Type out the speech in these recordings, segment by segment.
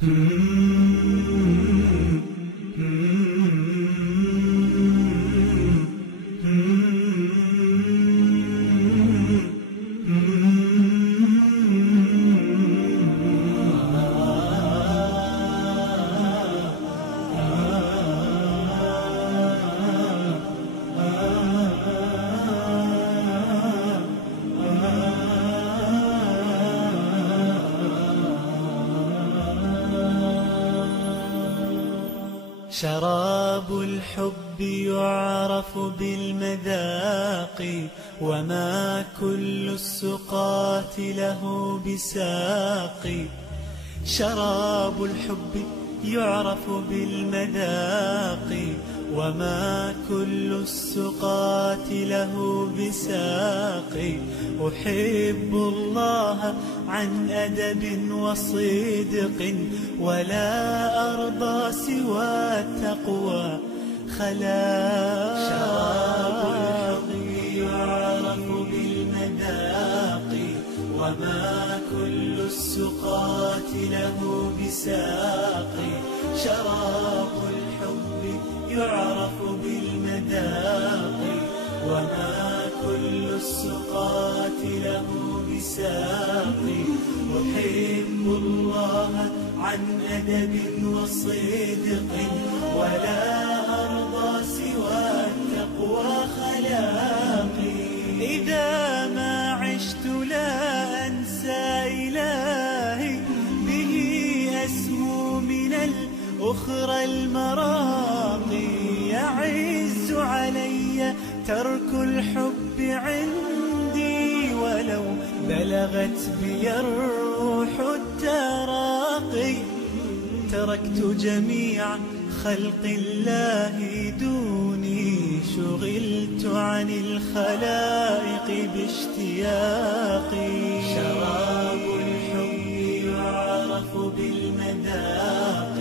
شراب الحب يعرف بالمذاق، وما كل السقاة له بساق. شراب الحب يعرف بالمذاق، وما كل السقاة له بساق. أحب الله عن أدب وصدق، ولا أرضى سوى التقوى خلاق. شراب الحب يعرف بالمذاق، وما كل السقاة له بساق. شراب الحب يعرف بالمذاق، وما كل السقاة له بساق. أحب الله عن أدب وصدق، ولا أرضى سوى التقوى خلاقي. إذا ما عشت لا أنسى إلهي، به أسمو من الأخرى المراقي. يعز علي ترك الحب عندي، ولو بلغت بي الروح التراقي. تركت جميع خلق الله دوني، شغلت عن الخلائق باشتياقي. شراب الحب يعرف بالمذاق،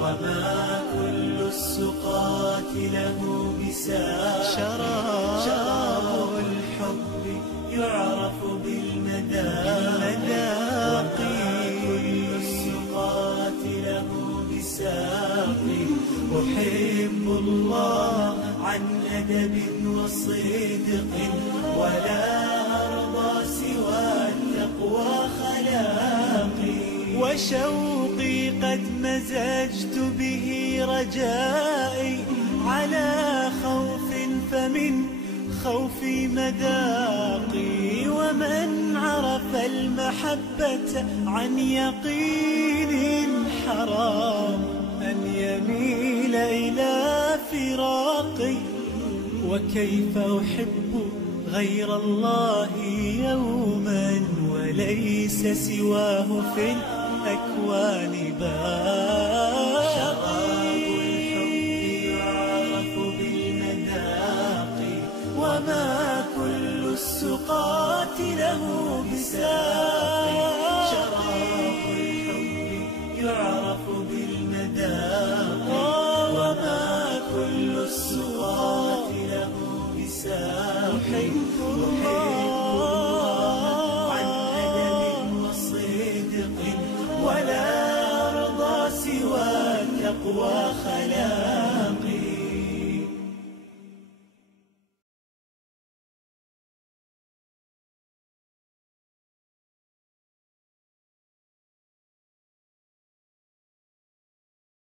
وما كل السقاة له بساق. شراب الحب يعرف بالمذاق، كل السقاة له بساق. أحب الله عن أدب وصدق، ولا أرضى سوى التقوى خلاقي. وشوقي قد مزجت به رجائي، على خوف فمن خوفي مذاقي. ومن عرف المحبة عن يقين، حرام أن يميل إلى فراقي. وكيف أحب غير الله يوما، وليس سواه في الأكوان باقي. شراب الحب يعرف بالمذاق، وما كل السقاة له بساق.